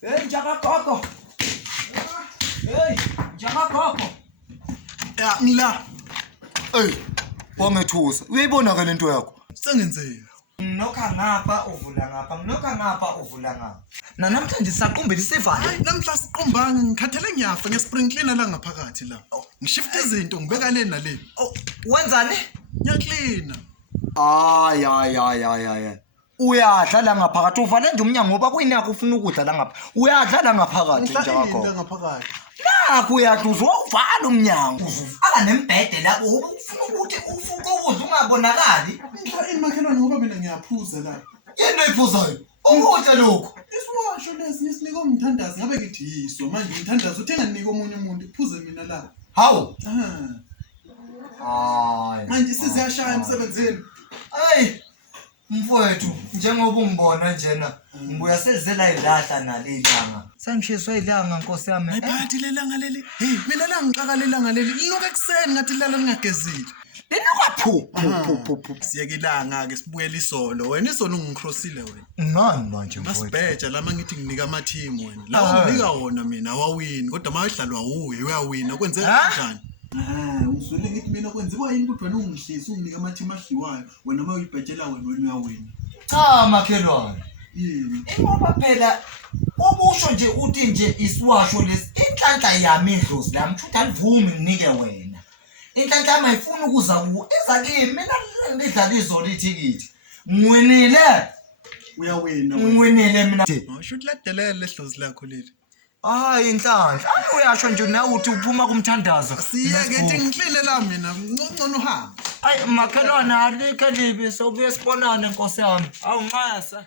Hey Jakagogo. Hey Jakagogo. Ya ngila. Hey, wangethusa. Uyayibona ke lento yakho? Sengenzeka. Nginoka ngapha uvula ngapha, nginoka ngapha uvula ngapha. Namhlanje sisaqumbela isivalo. Hayi namhla siqumbanga ngikhathele ngiyafa ngesspring cleaner la ngaphakathi la. Ngishift izinto ngibeka le nale. Oh, wenzani? Ngiyacleana. Ay. Uyadla la ngaphakathi uvale nje umnyango ngoba kuyinakho ufuna ukudla la ngapha. Uyadla la ngaphakathi Ngiyacleana njalo. ngaphakathi. Nakho uyadla uzovala umnyango. Aka nembhede lapho ufuna ukuthi ufuke ukudla ungabonakali. Ngihla imakhelwane ngoba mina ngiyaphuza la. Yini oyiphuzayo? Ukudla lokho. Isiwasho lesi nisinika umthandazo ngabe ngithi yiso manje umthandazo uthenga ninika omunye umuntu iphuze mina la. Hawu. Hayi. Manje siziyashaya emsebenzini. Hey. Mfowethu, njengoba ungibona njena, ngibuya sezela ilahla nalilanga. Sangishiswa ilanga Nkosi yami. Ayiphathi lelanga leli. Hey, mina la ngixaka lelanga leli. Linuka ekseni ngathi lala lingagezile. Linuka phu. Siyekilanga ke sibuyela isolo. Wena isolo ungicrossile wena. Ngani manje mfowethu? Masibheja lama ngithi nginika ama team wena. La unginika wona mina awawini kodwa mawudlalwa uwe uyawina kwenzeka kanjani? Uzwele ngithi mina kwenziwa yini ukuthi wena ungihlisa unginika ama team ahliwayo wena mawuyibhetshela wena uyawina. Cha makhelwane. Yini? Ngoba phela ubusho nje uthi nje isiwasho lesi inhlanhla yami indlozi lami futhi alivumi nginike wena. Inhlanhla yami ayifuni ukuza ku eza kimi mina ngidlala izolo ithikithi. Ngwinile. Uyawina wena. Ngwinile mina. Ngisho ukuthi ladelele lehlozi lakho leli. Hayi inhlanhla. Uyasho nje nawe uthi uphuma kumthandazo. Siyeke ngithi ngixile la mina ngcono uhamba. Ay makhelwane alikho libi sobuye sibonane Nkosi yami. Awunqasa.